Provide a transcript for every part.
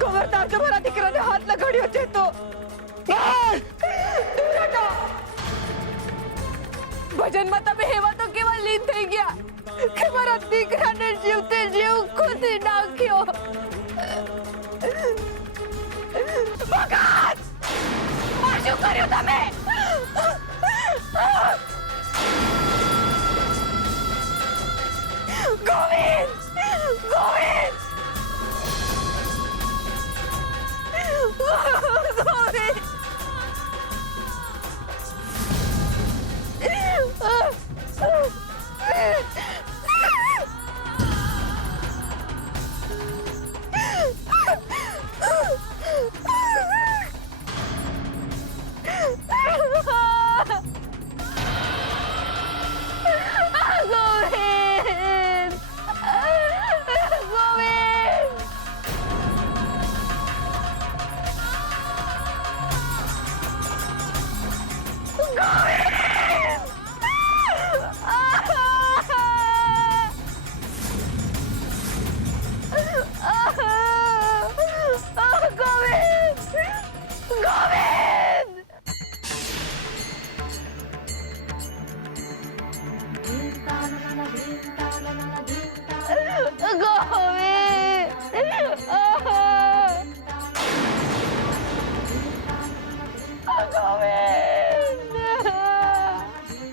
ખબરદાર જો મારા દીકરાને હાથ લગાડ્યો છે તો ભજનમાં તમે એવા તો કેવા લીન થઈ ગયા કે મારા દીકરાને જીવતે જીવ ખોદી નાખ્યો. ભગત, આ શું કર્યું તમે? ગોવિંદ, ગોવિંદ, ગોવિંદ.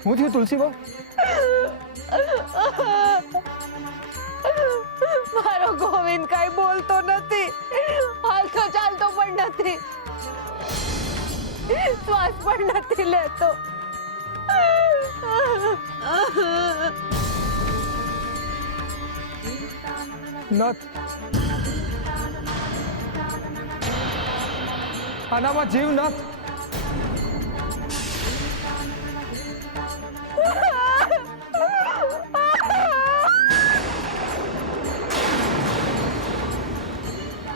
હું થયું તુલસી બહુ? મારો ગોવિંદ કઈ બોલતો નથી, હાલતો ચાલતો પણ નથી, શ્વાસ પણ નથી લેતો. નથ, આનામાં જીવ નથ.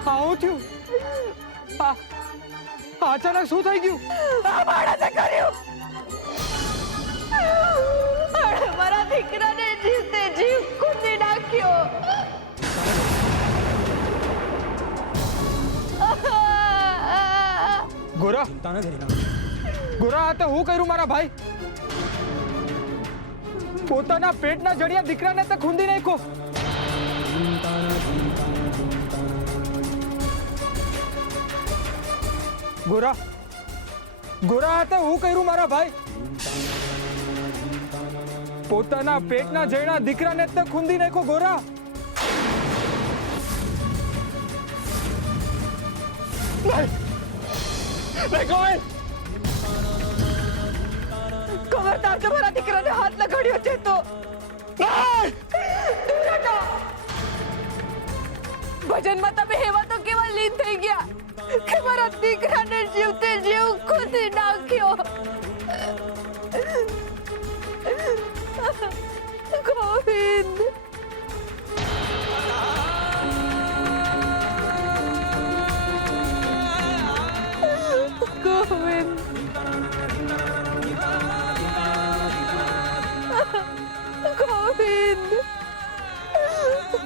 આવું થયું? અચાનક શું થઈ ગયું? આ માણસે કર્યું. મારા દીકરાને જીવતે જીવ કૂદી નાખ્યો. ગોરા, ગોરા, આ તો હું કર્યું મારા ભાઈ? પોતાના પેટના જડિયા દીકરાને તો ખૂંદી નાખ્યો. ગોરા, ગોરા, આ તો હું કર્યું મારા ભાઈ? પોતાના પેટના જડિયા દીકરાને તો ખૂંદી નાખ્યો. ગોરા, ખબરદાર જો મારા દીકરાને હાથ લગાડ્યો છે તો ભજનમાં તમે એવા તો કેવા લીન થઈ ગયા કે મારા દીકરાને જીવતે જીવ ખોદી નાખ્યો. ગોવિંદ, ગોવિંદ, ગોવિંદ,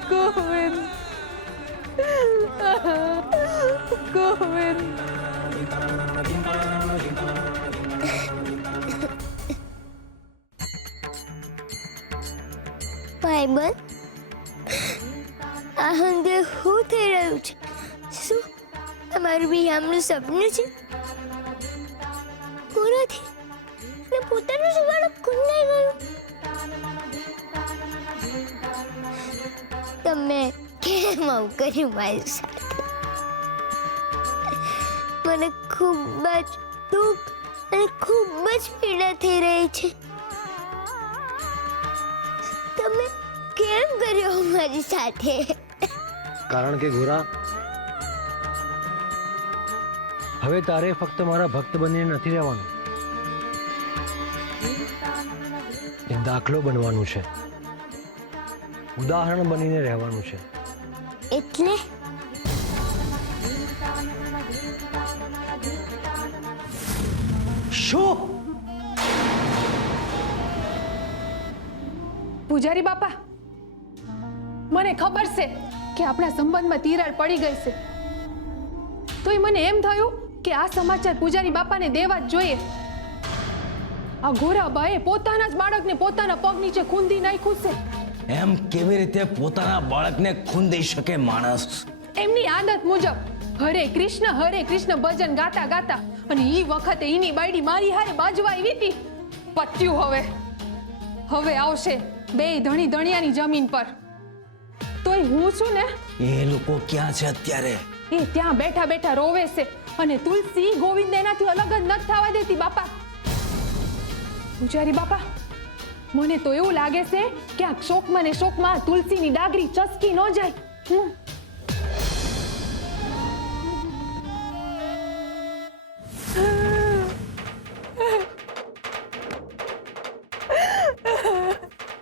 ગોવિંદ, ગોવિંદ. ભાઈબંધ, આ હંગે શું થઈ રહ્યું છે? શું તમારું બિહામનું સપનું છે? કોનાથી ને પોતાનું સુવાળું ખૂંદાઈ ગયું? તમે કેમ આવું કર્યું મારી સાથે? મને ખૂબ જ દુઃખ અને ખૂબ જ પીડા થઈ રહી છે. તમે કેમ કર્યો મારી સાથે? કારણ કે ગોરા, હવે તારે ફક્ત મારા ભક્ત બનીને નથી રહેવાનું, એક દાખલો બનવાનું છે, ઉદાહરણ બનીને રહેવાનું છે. એટલે શું? પૂજારી બાપા, મને ખબર છે કે આપણા સંબંધમાં તિરાડ પડી ગઈ છે, તોય મને એમ થયું કે આ સમાચાર પૂજારી બાપાને દેવા જ જોઈએ. આ ગોરાબાએ પોતાના જ બાળકને પોતાના પગ નીચે ખૂંદી નાખ્યું છે. એમ કેવી રીતે પોતાના બાળકને ખૂન દઈ શકે માણસ? એમની આદત મુજબ હરે કૃષ્ણ ભજન ગાતા ગાતા, અને ઈ વખતે ઈની બાયડી મારી હારે બાજવા આવી હતી. પત્યું હવે આવશે બે ધણી ધણિયાની જમીન પર. તોય હું છું ને, એ લોકો ક્યાં છે અત્યારે? એ ત્યાં બેઠા બેઠા રોવે છે, અને તુલસી ગોવિંદ એનાથી અલગ જ નથી થવા દેતી બાપા. પૂજારી બાપા, મને તો એવું લાગે છે કે આ શોકમાં ને શોકમાં તુલસીની ડાગરી ચસકી ન જાય.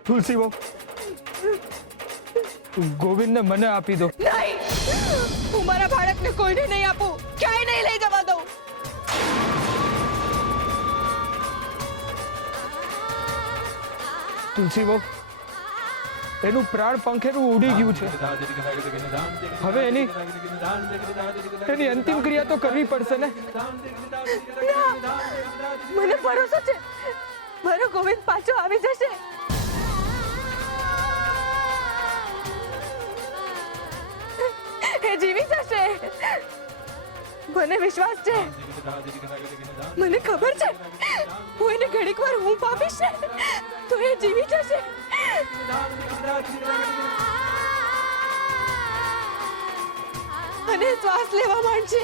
તુલસી બહુ, ગોવિંદને મને આપી દો. નહીં, હું મારા બાળકને કોઈને નહીં આપું, ક્યાંય નહીં લઈ જવા દઉં. તુલસી બહુ, એનું પ્રાણ પંખેરું ઉડી ગયું છે. હવે એની અંતિમ ક્રિયા તો કરવી પડશે ને. મને ભરોસો છે, મારો ગોવિંદ પાછો આવી જશે. એ જીવી જશે, મને વિશ્વાસ છે. મને ખબર છે, હું એને ઘડીક વાર ઊંઘ આપીશ ને તો એ જીવી જશે. અને શ્વાસ લેવા માંડશે.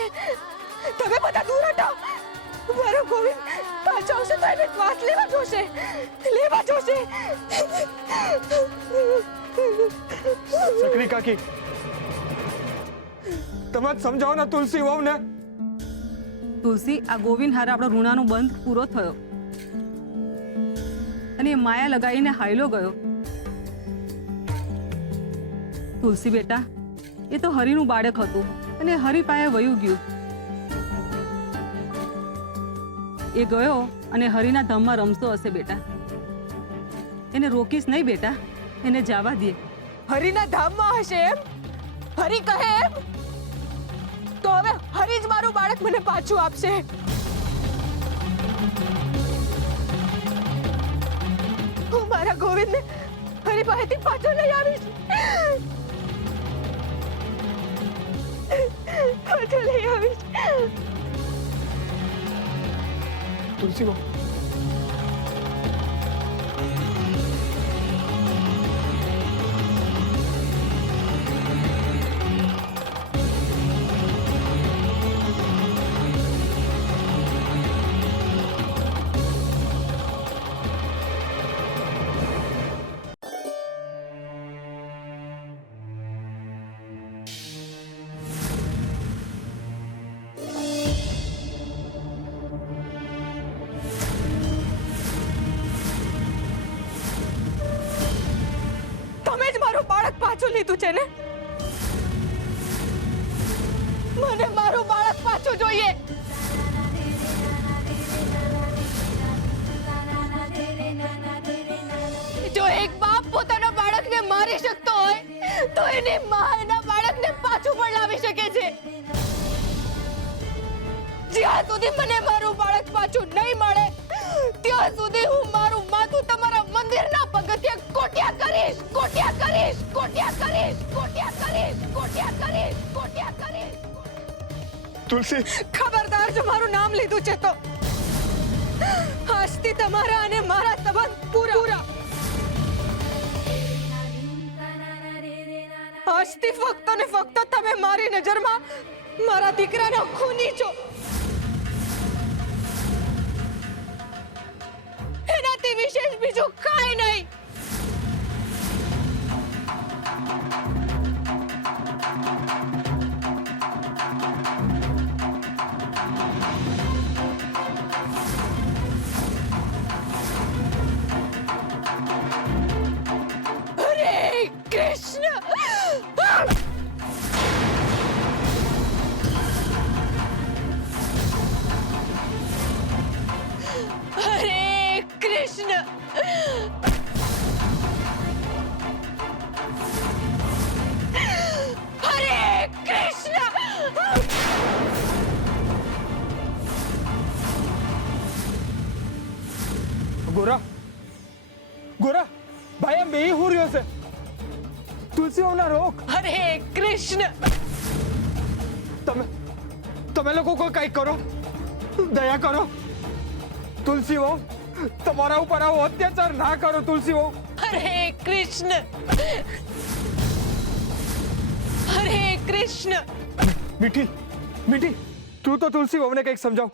તમે બધા દૂર હટો. મારો ગોવિંદ પાછો આવશે તો એને શ્વાસ લેવા જોશે. સકરી કાકી, તમે જ સમજાવો ને તુલસી વહુને. તુલસી, આ ગોવિંદ હારે આપણો ઋણાનો બંધ પૂરો થયો અને એ માયા લગાવીને હાયલો ગયો. તુલસી બેટા, એ તો હરિનું બાળક હતું અને હરિ પાસે વયું ગયું. એ ગયો અને હરિના ધામમાં રમતો હશે બેટા. એને રોકીશ નહીં બેટા, એને જવા દે. હરિના ધામમાં હશે એમ? હરિ કહે એમ? તો હવે હરિ જ મારું બાળક મને પાછું આપશે. હું મારા ગોવિંદને હરિ પાસેથી પાછો લઈ આવીશ. પાછો લઈ આવીશ. તુલસી બહુ, તમે જ મારું બાળક પાછું લીધું છે ને? મને મારું બાળક પાછું જોઈએ. જો એક બાપ પોતાના બાળકને મારી શકતો હોય તો એની મા એના બાળકને પાછું પણ લાવી શકે છે. જ્યાં સુધી મને મારું બાળક પાછું નહીં મળે ત્યાં સુધી હું મારું માથું તમારા મંદિરના પગથિયા કોટ્યા કરીશ. તુલસી, ખબરદાર, જો મારું નામ લીધું છે તો આજથી તમારા અને મારા સંબંધ પૂરા. આજથી ફક્ત ને ફક્ત તમે મારી નજરમાં મારા દીકરાના ખૂની છો. એનાથી વિશેષ બીજું કાંઈ નહીં. હરે કૃષ્ણ. હરે કૃષ્ણ. સાંભળ્યું હશે. તુલસી વહુના રોક. અરે કૃષ્ણ, તમે લોકો કોઈ કંઈક કરો, દયા કરો. તુલસી વહુ, તમારા ઉપર આવો અત્યાચાર ના કરો. તુલસી વહુ, અરે કૃષ્ણ, અરે કૃષ્ણ. મીઠી મીઠી, તું તો તુલસી વહુને કંઈક સમજાવ.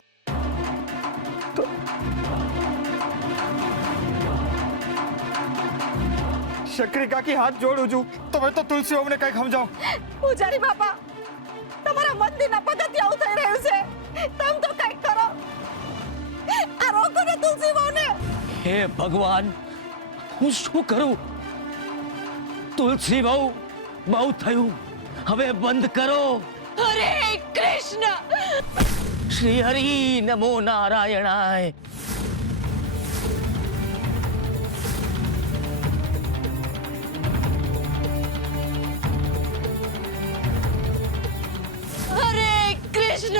શકરી કાકી હાથ જોડું છું, તમે તો તુલસી વહુને કંઈક સમજાવો. પૂજારી બાપા, તમારા મંદિરના પગથિયા આવું થઈ રહ્યું છે. તમે તો કંઈક કરો. આ રોકો ને તુલસી વહુને. હે ભગવાન, હું શું કરું? તુલસી વહુ, બહુ થયું, હવે બંધ કરો. અરે કૃષ્ણ, શ્રી હરિ નમો નારાયણાય. અરે કૃષ્ણ.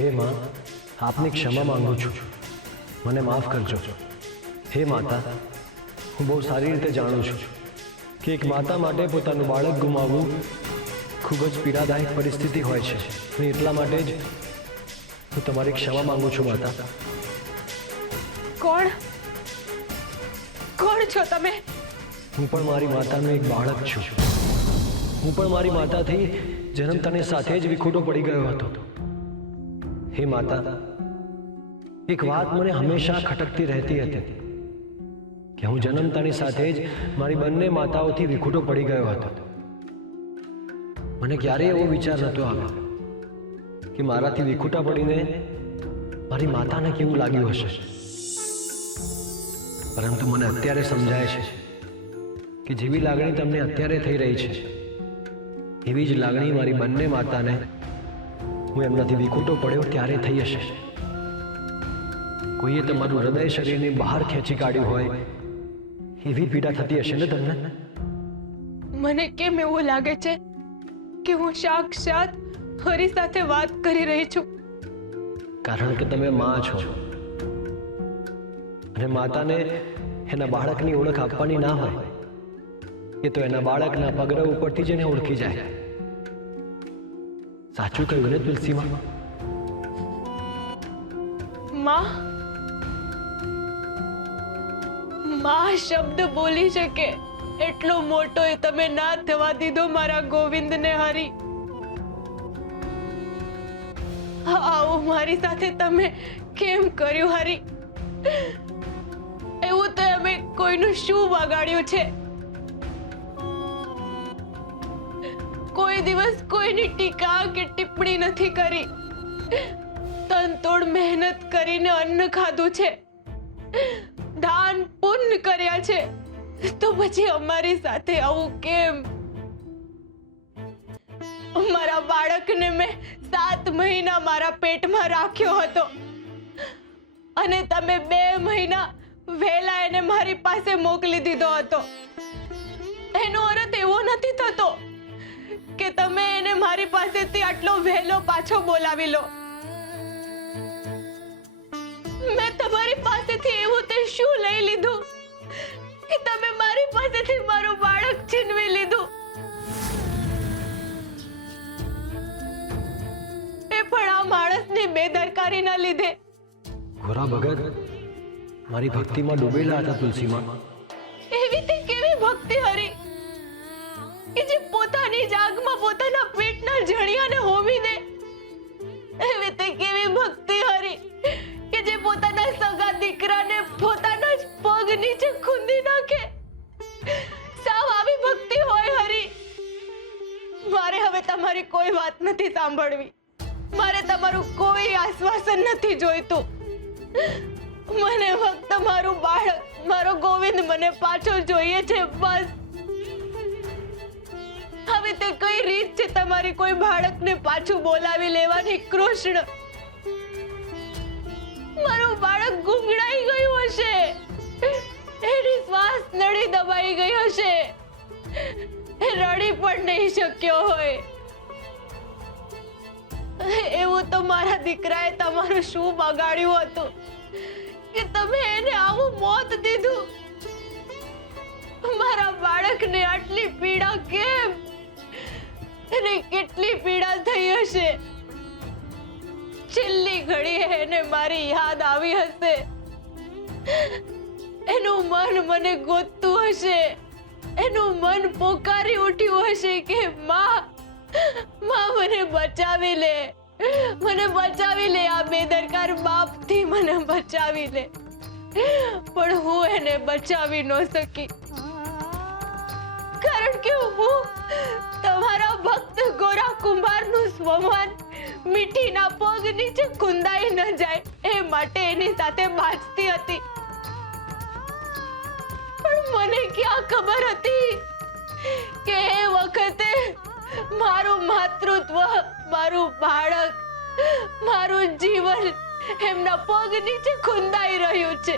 હે માં, આપની ક્ષમા માંગુ છું, મને માફ કરજો. હે માતા, હું બહુ સારી રીતે જાણું છું કે એક માતા માટે પોતાનું બાળક ગુમાવવું ખૂબ જ પીડાદાયક પરિસ્થિતિ હોય છે, અને એટલા માટે જ હું તમારી ક્ષમા માંગુ છું માતા. કોણ છો તમે? હું પણ મારી માતાનું એક બાળક છું. હું પણ મારી માતાથી જન્મતાની સાથે જ વિખૂટો પડી ગયો હતો. હે માતા, એક વાત મને હંમેશા ખટકતી રહેતી હતી કે હું જન્મતાની સાથે જ મારી બંને માતાઓથી વિખૂટો પડી ગયો હતો. મને ક્યારેય એવો વિચાર નહોતો આવ્યો કે મારાથી વિખૂટા પડીને મારી માતાને કેવું લાગ્યું હશે. પરંતુ મને અત્યારે સમજાય છે કે જેવી લાગણી તમને અત્યારે થઈ રહી છે, એવી જ લાગણી મારી બંને માતાને હું એમનાથી વિખૂટો પડ્યો ત્યારે થઈ હશે. કોઈએ તમારું હૃદય શરીરની બહાર ખેંચી કાઢ્યું હોય એવી પીડા થતી હશે ને તમને? મને કેમ એવું લાગે છે કે હું સાક્ષાત હરી સાથે વાત કરી રહી છું? કારણ કે તમે માં છો, અને માતાને એના બાળકની ઓળખ આપવાની ના હોય, એ તો એના બાળકના પગરવ ઉપરથી જ એને ઓળખી જાય. સાચું કહ્યું ને તુલસી માં? માં શબ્દ બોલી શકે એટલો મોટો એ તમે ના થવા દીધો મારા ગોવિંદને. હરી, આવું મારી સાથે તમે કેમ કર્યું? હરી, એવું તો અમે કોઈનું શું બગાડ્યું છે? કોઈ દિવસ કોઈની ટીકા કે ટિપ્પણી નથી કરી. તનતોડ મહેનત કરીને અન્ન ખાધું છે, દાન પુણ્ય કર્યા છે, તો પછી અમારી સાથે આવું કેમ? મારા બાળકને મેં 7 મહિના મારા પેટમાં રાખ્યો હતો, અને તમે 2 મહિના વહેલા એને મારી પાસે મોકલી દીધો હતો. એનો અર્થ એવો નથી થતો કે તમે એને મારી પાસેથી આટલો વહેલો પાછો બોલાવી લો. મેં તમારી પાસેથી એવું તે શું લઈ લીધું કે તમે મારી પાસેથી મારું બાળક છીનવી લીધું? એ પણ આ માણસની બેદરકારીના લીધે. ગોરા ભગત મારી ભક્તિમાં ડૂબેલા હતા તુલસીમાં. એવી તે કેવી ભક્તિ? હરી, કે જે પોતાની જ આગમાં પોતાના પેટના જણિયાને હોમી દે? એવી તે કેવી ભક્તિ? હરી, કે જે પોતાના સગા દીકરાને પોતાના જ પગ નીચે ખૂંદી નાખે? સાવ આવી ભક્તિ હોય? હરી, મારે હવે તમારી કોઈ વાત નથી સાંભળવી. મારે તમારું કોઈ આશ્વાસન નથી જોઈતું. મને ફક્ત મારું બાળક, મારો ગોવિંદ મને પાછો જોઈએ છે, બસ. હવે તે કઈ રીત છે તમારી કોઈ બાળકને પાછું બોલાવી લેવાની? કૃષ્ણ, મારું બાળક ગુંગળાઈ ગયું હશે. હે નળી દબાઈ ગઈ હશે, એ રડી પણ નહીં શક્યો હોય. એવું તો મારા દીકરાએ તમારું શું બગાડ્યું હતું કે તમે એને આવું મોત દીધું? મારા બાળકને આટલી પીડા કેમ? એને કેટલી પીડા થઈ હશે? છેલ્લી ઘડીએ એને મારી યાદ આવી હશે, એનું મન મને ગોતતું હશે, એનું મન પોકારી ઉઠ્યું હશે કે માં, માં મને બચાવી લે, મને બચાવી લે, આ બેદરકાર બાપથી મને બચાવી લે. પણ હું એને બચાવી ન શકી, કારણ કે હું તમારા ભક્ત ગોરા કુંભારનું સ્વમાન મીઠીના પગ નીચે કુંદાઈ ન જાય એ માટે એની સાથે બાજતી હતી. પણ મને ક્યાં ખબર હતી કે એ વખતે મારું માતૃત્વ, મારું બાળક, મારું જીવન એમના પગ નીચે ખુંદાઈ રહ્યું છે.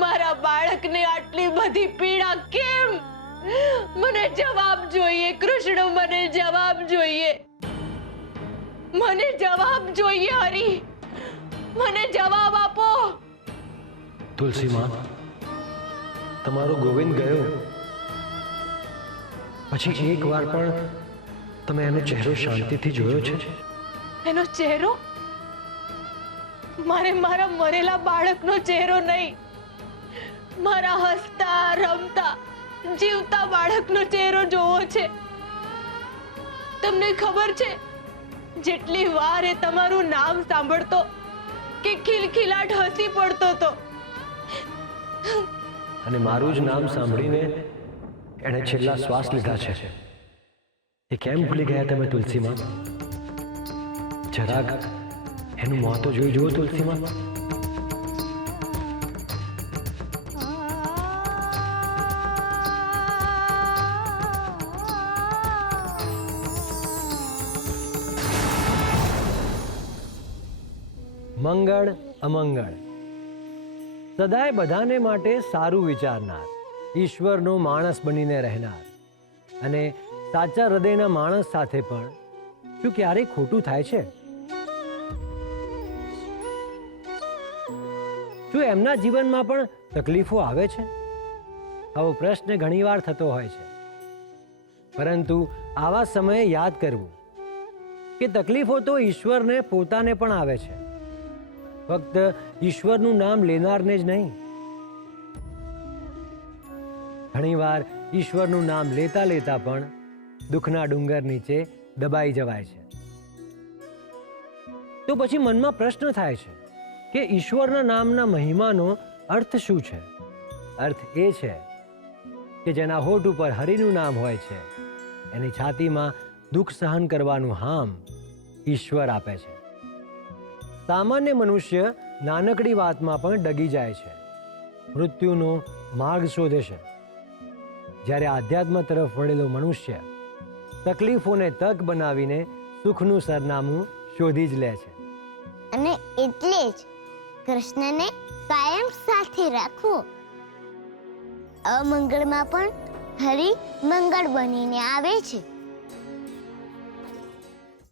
મારા બાળકને આટલી બધી પીડા કેમ? મને જવાબ જોઈએ કૃષ્ણ, મને જવાબ જોઈએ, મને જવાબ જોઈએ હરી, મને જવાબ આપો. તુલસી માં, તમારો ગોવિંદ ગયો પછી એક વાર પણ તમે એનો ચહેરો શાંતિથી જોયો છે? એનો ચહેરો? મારે મારા મરેલા બાળકનો ચહેરો નહીં, મારા હસતા રમતા જીવતા બાળકનો ચહેરો જોવો છે. તમને ખબર છે, જેટલી વાર એ તમારું નામ સાંભળતો કે ખિલખિલાટ હસી પડતો હતો. અને મારું જ નામ સાંભળીને એણે છેલ્લા શ્વાસ લીધા છે. એ કેમ ભૂલી ગયા તમે તુલસીમાં? જરાક એનું મોં તો જોઈ જુઓ તુલસીમાં. મંગળ અમંગળ સદાય બધાને માટે સારું વિચારનાર, ઈશ્વરનો માણસ બનીને રહેનાર અને સાચા હૃદયના માણસ સાથે પણ શું ક્યારેય ખોટું થાય છે? શું એમના જીવનમાં પણ તકલીફો આવે છે? આવો પ્રશ્ન ઘણીવાર થતો હોય છે. પરંતુ આવા સમયે યાદ કરવું કે તકલીફો તો ઈશ્વરને પોતાને પણ આવે છે, ફક્ત ઈશ્વરનું નામ લેનારને જ નહીં. ઘણીવાર ઈશ્વરનું નામ લેતા લેતા પણ દુઃખના ડુંગર નીચે દબાઈ જવાય છે. તો પછી મનમાં પ્રશ્ન થાય છે કે ઈશ્વરના નામના મહિમાનો અર્થ શું છે? અર્થ એ છે કે જેના હોઠ ઉપર હરિનું નામ હોય છે, એની છાતીમાં દુઃખ સહન કરવાનું હામ ઈશ્વર આપે છે. સામાન્ય મનુષ્ય નાનકડી વાતમાં પણ ડગી જાય છે, મૃત્યુનો માર્ગ શોધે છે. જ્યારે આધ્યાત્મ તરફ વળેલો મનુષ્ય તકલીફોને તક બનાવીને સુખનું સરનામું શોધી જ લે છે. અને એટલે જ કૃષ્ણને કાયમ સાથે રાખવો. અમંગળમાં પણ હરિ મંગળ બનીને આવે છે.